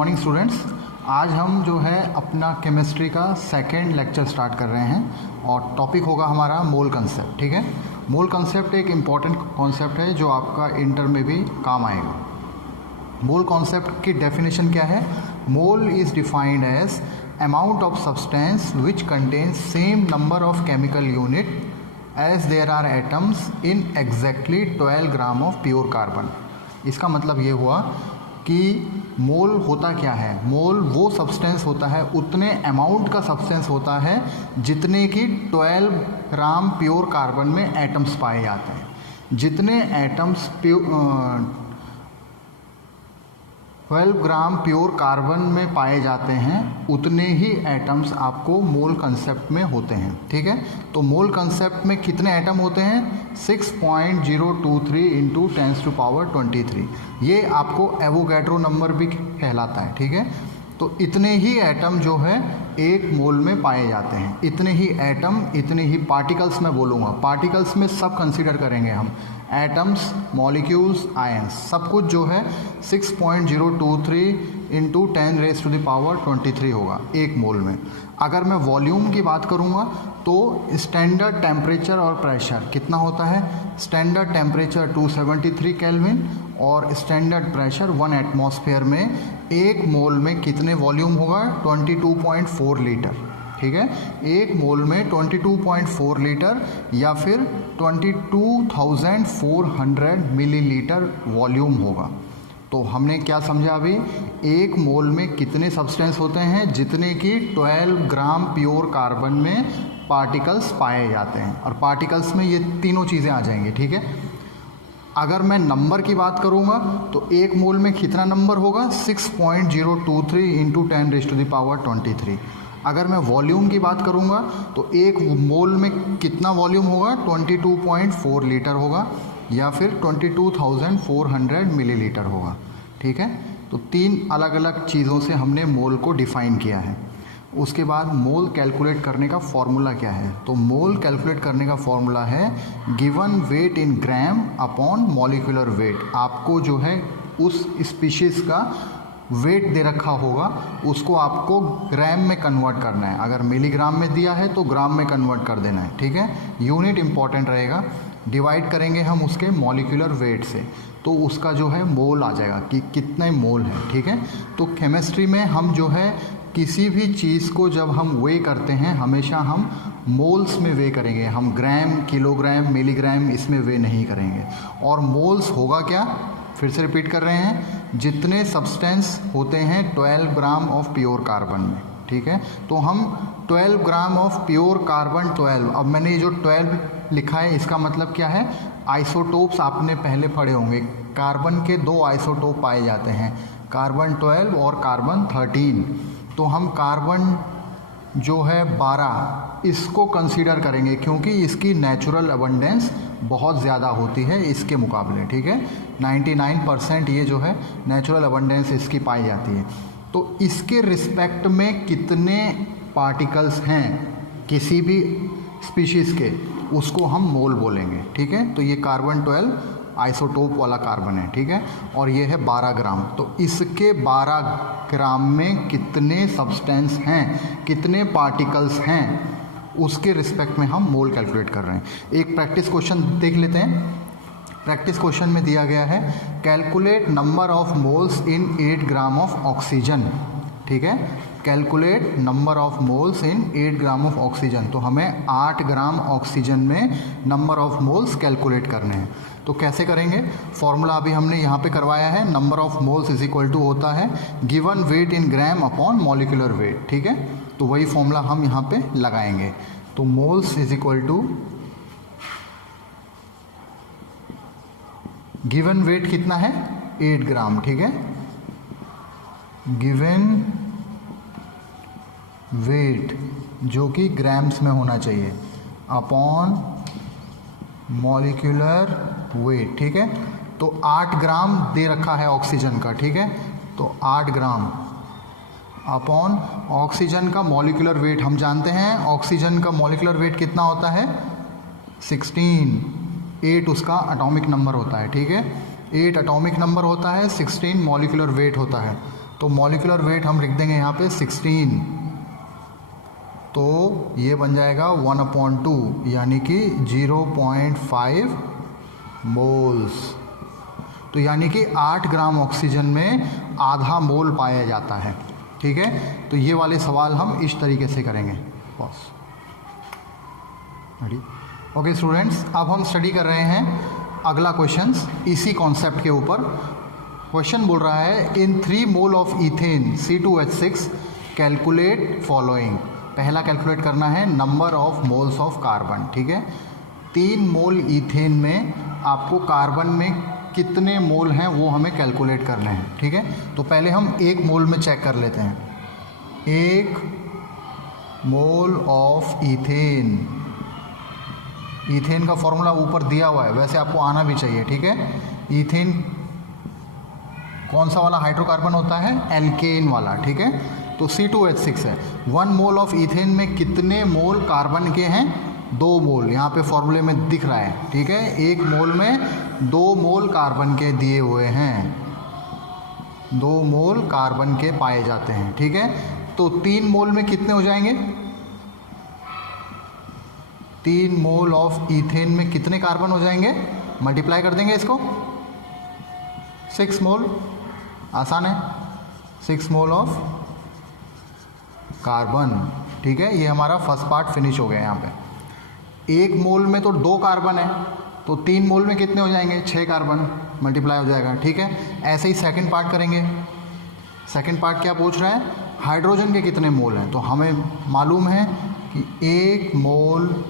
Morning students. आज हम जो है अपना केमिस्ट्री का सेकेंड लेक्चर स्टार्ट कर रहे हैं और टॉपिक होगा हमारा मोल कंसेप्ट। ठीक है, मोल कंसेप्ट एक इम्पॉर्टेंट कॉन्सेप्ट है जो आपका इंटर में भी काम आएगा। मोल कॉन्सेप्ट की डेफिनेशन क्या है? Mole is defined as amount of substance which contains same number of chemical unit as there are atoms in exactly 12 gram of pure carbon. इसका मतलब ये हुआ कि मोल होता क्या है? मोल वो सब्सटेंस होता है, उतने अमाउंट का सब्सटेंस होता है जितने की 12 ग्राम प्योर कार्बन में एटम्स पाए जाते हैं। जितने एटम्स 12 ग्राम प्योर कार्बन में पाए जाते हैं उतने ही एटम्स आपको मोल कंसेप्ट में होते हैं। ठीक है, तो मोल कंसेप्ट में कितने एटम होते हैं? 6.023 इंटू 10⁻23। ये आपको एवोगैड्रो नंबर भी कहलाता है। ठीक है, तो इतने ही एटम जो है एक मोल में पाए जाते हैं। इतने ही एटम, इतने ही पार्टिकल्स मैं बोलूँगा। पार्टिकल्स में सब कंसीडर करेंगे हम, एटम्स, मॉलिक्यूल्स, आयंस, सब कुछ जो है 6.023 इंटू 10⁻23 होगा एक मोल में। अगर मैं वॉल्यूम की बात करूँगा तो स्टैंडर्ड टेम्परेचर और प्रेशर कितना होता है? स्टैंडर्ड टेम्परेचर 273 केल्विन और स्टैंडर्ड प्रेशर 1 एटमॉस्फेयर में एक मोल में कितने वॉल्यूम होगा? 22.4 लीटर। ठीक है, एक मोल में 22.4 लीटर या फिर 22,400 मिलीलीटर वॉल्यूम होगा। तो हमने क्या समझा अभी? एक मोल में कितने सब्सटेंस होते हैं? जितने की 12 ग्राम प्योर कार्बन में पार्टिकल्स पाए जाते हैं। और पार्टिकल्स में ये तीनों चीज़ें आ जाएंगी। ठीक है, अगर मैं नंबर की बात करूँगा तो एक मोल में कितना नंबर होगा? 6.023 इंटू 10⁻23। अगर मैं वॉल्यूम की बात करूँगा तो एक मोल में कितना वॉल्यूम होगा? 22.4 लीटर होगा या फिर 22,400 मिलीलीटर होगा। ठीक है, तो तीन अलग अलग चीज़ों से हमने मोल को डिफ़ाइन किया है। उसके बाद मोल कैलकुलेट करने का फॉर्मूला क्या है? तो मोल कैलकुलेट करने का फॉर्मूला है given weight in gram upon molecular wait. आपको जो है उस स्पीशीज़ का वेट दे रखा होगा, उसको आपको ग्राम में कन्वर्ट करना है। अगर मिलीग्राम में दिया है तो ग्राम में कन्वर्ट कर देना है। ठीक है, यूनिट इंपॉर्टेंट रहेगा। डिवाइड करेंगे हम उसके मॉलिक्यूलर वेट से तो उसका जो है मोल आ जाएगा कि कितने मोल है। ठीक है, तो केमिस्ट्री में हम जो है किसी भी चीज़ को जब हम वे करते हैं हमेशा हम मोल्स में वे करेंगे। हम ग्राम, किलोग्राम, मिलीग्राम इसमें वे नहीं करेंगे। और मोल्स होगा क्या? फिर से रिपीट कर रहे हैं, जितने सब्सटेंस होते हैं 12 ग्राम ऑफ प्योर कार्बन में। ठीक है, तो हम 12 ग्राम ऑफ प्योर कार्बन 12। अब मैंने ये जो 12 लिखा है इसका मतलब क्या है? आइसोटोप्स आपने पहले पढ़े होंगे। कार्बन के 2 आइसोटोप पाए जाते हैं, कार्बन 12 और कार्बन 13। तो हम कार्बन जो है 12 इसको कंसीडर करेंगे क्योंकि इसकी नेचुरल अबंडेंस बहुत ज़्यादा होती है इसके मुकाबले। ठीक है, 99% ये जो है नेचुरल अबंडेंस इसकी पाई जाती है। तो इसके रिस्पेक्ट में कितने पार्टिकल्स हैं किसी भी स्पीशीज़ के, उसको हम मोल बोलेंगे। ठीक है, तो ये कार्बन 12 आइसोटोप वाला कार्बन है। ठीक है, और ये है 12 ग्राम। तो इसके 12 ग्राम में कितने सब्सटेंस हैं, कितने पार्टिकल्स हैं, उसके रिस्पेक्ट में हम मोल कैलकुलेट कर रहे हैं। एक प्रैक्टिस क्वेश्चन देख लेते हैं। प्रैक्टिस क्वेश्चन में दिया गया है calculate number of moles in 8 gram of oxygen. ठीक है, calculate number of moles in 8 gram of oxygen. तो हमें 8 ग्राम ऑक्सीजन में नंबर ऑफ मोल्स कैलकुलेट करने हैं। तो कैसे करेंगे? फॉर्मूला अभी हमने यहाँ पे करवाया है, number of moles is equal to होता है given weight in gram upon molecular weight. ठीक है, तो वही फॉर्मूला हम यहाँ पे लगाएंगे। तो moles is equal to given weight कितना है? 8 ग्राम। ठीक है, गिवन वेट जो कि ग्राम्स में होना चाहिए अपॉन मॉलिक्यूलर वेट। ठीक है, तो 8 ग्राम दे रखा है ऑक्सीजन का। ठीक है, तो 8 ग्राम अपॉन ऑक्सीजन का मॉलिक्यूलर वेट हम जानते हैं। ऑक्सीजन का मॉलिक्यूलर वेट कितना होता है? 16। 8 उसका एटॉमिक नंबर होता है। ठीक है, 8 एटॉमिक नंबर होता है, 16 मॉलिक्यूलर वेट होता है। तो मॉलिक्यूलर वेट हम लिख देंगे यहाँ पे 16, तो ये बन जाएगा 1/2 यानी कि 0.5 मोल्स। तो यानी कि 8 ग्राम ऑक्सीजन में आधा मोल पाया जाता है। ठीक है, तो ये वाले सवाल हम इस तरीके से करेंगे। बस ओके स्टूडेंट्स, अब हम स्टडी कर रहे हैं अगला क्वेश्चन इसी कॉन्सेप्ट के ऊपर। क्वेश्चन बोल रहा है इन 3 mole of ethane C2H6 calculate following. पहला कैलकुलेट करना है number of moles of carbon. ठीक है, 3 मोल इथेन में आपको कार्बन में कितने मोल हैं वो हमें कैलकुलेट करने हैं। ठीक है, तो पहले हम 1 मोल में चेक कर लेते हैं। 1 मोल ऑफ इथेन, इथेन का फॉर्मूला ऊपर दिया हुआ है, वैसे आपको आना भी चाहिए। ठीक है, इथेन कौन सा वाला हाइड्रोकार्बन होता है? एल्केन वाला। ठीक है, तो C2H6 है। 1 मोल ऑफ इथेन में कितने मोल कार्बन के हैं? 2 मोल, यहाँ पे फॉर्मूले में दिख रहा है। ठीक है, 1 मोल में 2 मोल कार्बन के दिए हुए हैं, 2 मोल कार्बन के पाए जाते हैं। ठीक है, तो 3 मोल में कितने हो जाएंगे? 3 मोल ऑफ इथेन में कितने कार्बन हो जाएंगे? मल्टीप्लाई कर देंगे इसको, 6 मोल, आसान है, 6 मोल ऑफ कार्बन। ठीक है, ये हमारा फर्स्ट पार्ट फिनिश हो गया। यहाँ पे 1 मोल में तो 2 कार्बन है, तो 3 मोल में कितने हो जाएंगे? 6 कार्बन, मल्टीप्लाई हो जाएगा। ठीक है, ऐसे ही सेकंड पार्ट करेंगे। सेकंड पार्ट क्या पूछ रहा है? हाइड्रोजन के कितने मोल हैं? तो हमें मालूम है कि 1 मोल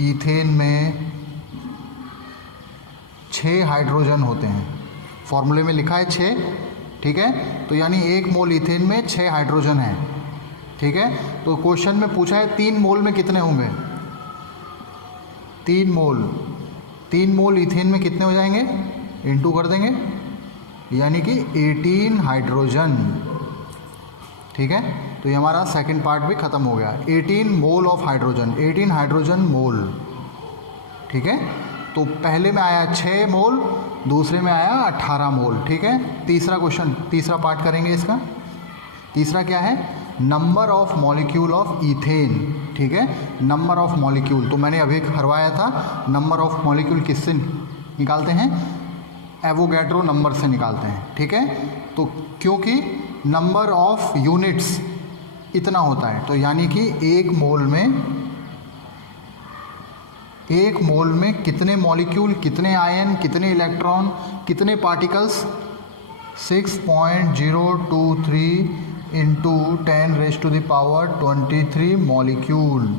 इथेन में 6 हाइड्रोजन होते हैं, फॉर्मूले में लिखा है 6। ठीक है, तो यानी 1 मोल इथेन में 6 हाइड्रोजन है। ठीक है, तो क्वेश्चन में पूछा है 3 मोल में कितने होंगे? 3 मोल इथेन में कितने हो जाएंगे? इनटू कर देंगे, यानी कि 18 हाइड्रोजन। ठीक है, तो ये हमारा सेकंड पार्ट भी खत्म हो गया। 18 मोल ऑफ हाइड्रोजन, 18 हाइड्रोजन मोल। ठीक है, तो पहले में आया 6 मोल, दूसरे में आया 18 मोल। ठीक है, तीसरा क्वेश्चन, तीसरा पार्ट करेंगे इसका। तीसरा क्या है? Number of molecule of ethane. ठीक है, नंबर ऑफ मॉलिक्यूल, तो मैंने अभी करवाया था। नंबर ऑफ मॉलिक्यूल किससे निकालते हैं? एवोगैड्रो नंबर से निकालते हैं। ठीक है, तो क्योंकि नंबर ऑफ यूनिट्स इतना होता है, तो यानी कि 1 मोल में कितने मॉलिक्यूल, कितने आयन, कितने इलेक्ट्रॉन, कितने पार्टिकल्स? 6.023 इंटू 10⁻23 मॉलिक्यूल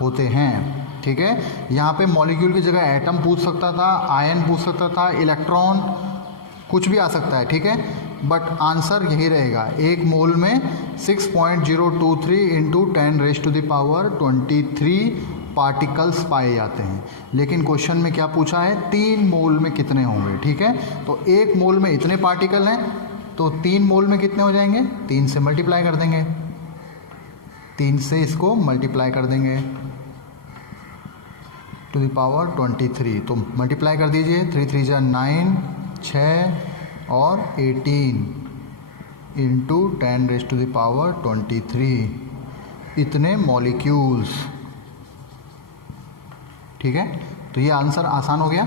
होते हैं। ठीक है, यहाँ पे मॉलिक्यूल की जगह एटम पूछ सकता था, आयन पूछ सकता था, इलेक्ट्रॉन, कुछ भी आ सकता है। ठीक है, बट आंसर यही रहेगा। 1 मोल में 6.023 इंटू 10⁻23 पार्टिकल्स पाए जाते हैं। लेकिन क्वेश्चन में क्या पूछा है? 3 मोल में कितने होंगे। ठीक है, तो 1 मोल में इतने पार्टिकल हैं, तो 3 मोल में कितने हो जाएंगे? 3 से मल्टीप्लाई कर देंगे, 3 से इसको मल्टीप्लाई कर देंगे टू द पावर 23। तो मल्टीप्लाई कर दीजिए, 3 3 जा 9, 6 और 18 इंटू 10⁻23 इतने मॉलिक्यूल्स। ठीक है, तो ये आंसर आसान हो गया।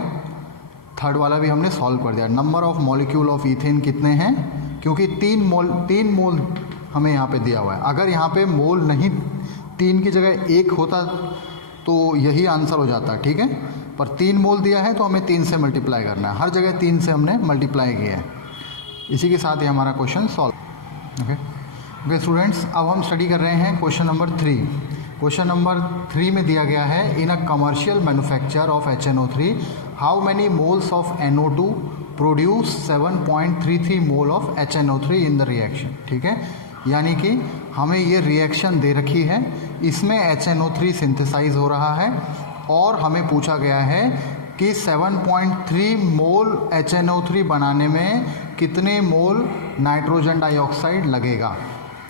थर्ड वाला भी हमने सॉल्व कर दिया। Number of molecule of ethane कितने हैं? क्योंकि 3 मोल हमें यहाँ पे दिया हुआ है। अगर यहाँ पे मोल नहीं, 3 की जगह 1 होता तो यही आंसर हो जाता। ठीक है, पर 3 मोल दिया है तो हमें 3 से मल्टीप्लाई करना है। हर जगह 3 से हमने मल्टीप्लाई किया है। इसी के साथ ही हमारा क्वेश्चन सॉल्व। ओके स्टूडेंट्स, अब हम स्टडी कर रहे हैं क्वेश्चन नंबर 3। क्वेश्चन नंबर 3 में दिया गया है in a commercial manufacture of HNO3 how many moles of NO2 produce 7.33 mole of HNO3 in the reaction. ठीक है, यानी कि हमें ये रिएक्शन दे रखी है, इसमें HNO3 सिंथेसाइज हो रहा है और हमें पूछा गया है कि 7.3 मोल HNO3 बनाने में कितने मोल नाइट्रोजन डाइऑक्साइड लगेगा।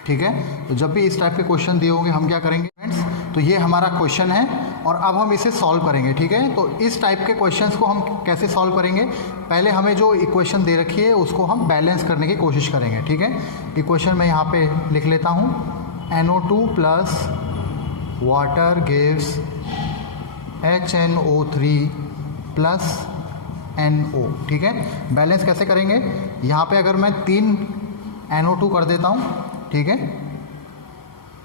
ठीक है, तो जब भी इस टाइप के क्वेश्चन दिए होंगे हम क्या करेंगे फ्रेंड्स? तो ये हमारा क्वेश्चन है और अब हम इसे सॉल्व करेंगे, ठीक है। तो इस टाइप के क्वेश्चंस को हम कैसे सॉल्व करेंगे, पहले हमें जो इक्वेशन दे रखी है उसको हम बैलेंस करने की कोशिश करेंगे, ठीक है। इक्वेशन मैं यहाँ पे लिख लेता हूँ, NO2 plus water gives HNO3 plus NO, ठीक है। बैलेंस कैसे करेंगे, यहाँ पे अगर मैं 3 NO2 कर देता हूँ, ठीक है,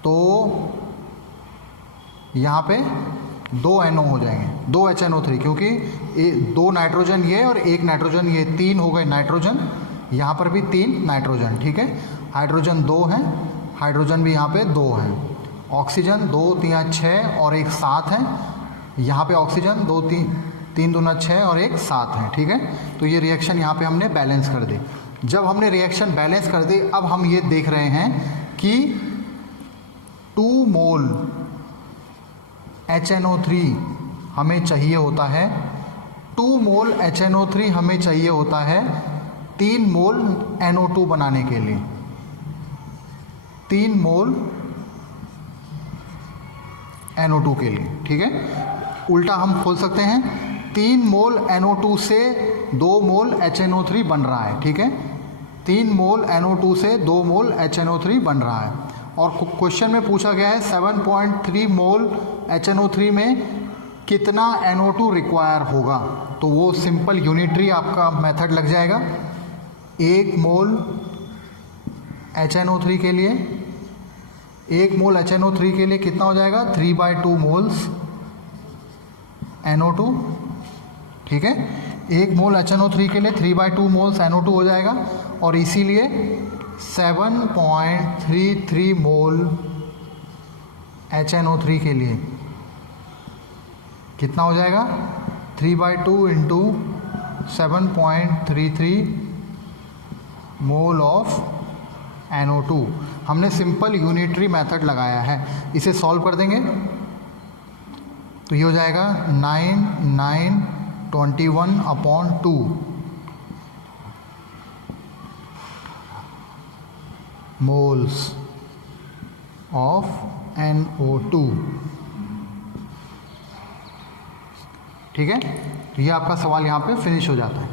तो यहाँ पे 2 NO हो जाएंगे, 2 HNO3, क्योंकि 2 नाइट्रोजन ये और 1 नाइट्रोजन ये, 3 हो गए नाइट्रोजन, यहाँ पर भी 3 नाइट्रोजन, ठीक है। हाइड्रोजन 2 हैं, हाइड्रोजन भी यहाँ पे 2 हैं। ऑक्सीजन 2 3 6 और 1 7 है, यहाँ पे ऑक्सीजन 2 3 2 6 और 1 7 है, ठीक है। तो ये रिएक्शन यहाँ पे हमने बैलेंस कर दी। जब हमने रिएक्शन बैलेंस कर दी, अब हम ये देख रहे हैं कि 2 मोल HNO3 हमें चाहिए होता है, 2 मोल HNO3 हमें चाहिए होता है 3 मोल NO2 बनाने के लिए, 3 मोल NO2 के लिए, ठीक है। उल्टा हम खोल सकते हैं, 3 मोल NO2 से 2 मोल HNO3 बन रहा है, ठीक है। 3 मोल NO2 से 2 मोल HNO3 बन रहा है। और क्वेश्चन में पूछा गया है 7.3 मोल HNO3 में कितना NO2 रिक्वायर होगा, तो वो सिंपल यूनिटरी आपका मेथड लग जाएगा। 1 मोल HNO3 के लिए, 1 मोल HNO3 के लिए कितना हो जाएगा, 3/2 मोल्स NO2, ठीक है। 1 मोल HNO3 के लिए 3/2 मोल्स NO2 हो जाएगा, और इसीलिए 7.33 मोल HNO3 के लिए कितना हो जाएगा, 3/2 इंटू 7.33 मोल ऑफ NO2। हमने सिंपल यूनिटरी मेथड लगाया है, इसे सॉल्व कर देंगे तो ये हो जाएगा 9,921/2 मोल्स ऑफ NO2, ठीक है। तो ये आपका सवाल यहाँ पे फिनिश हो जाता है।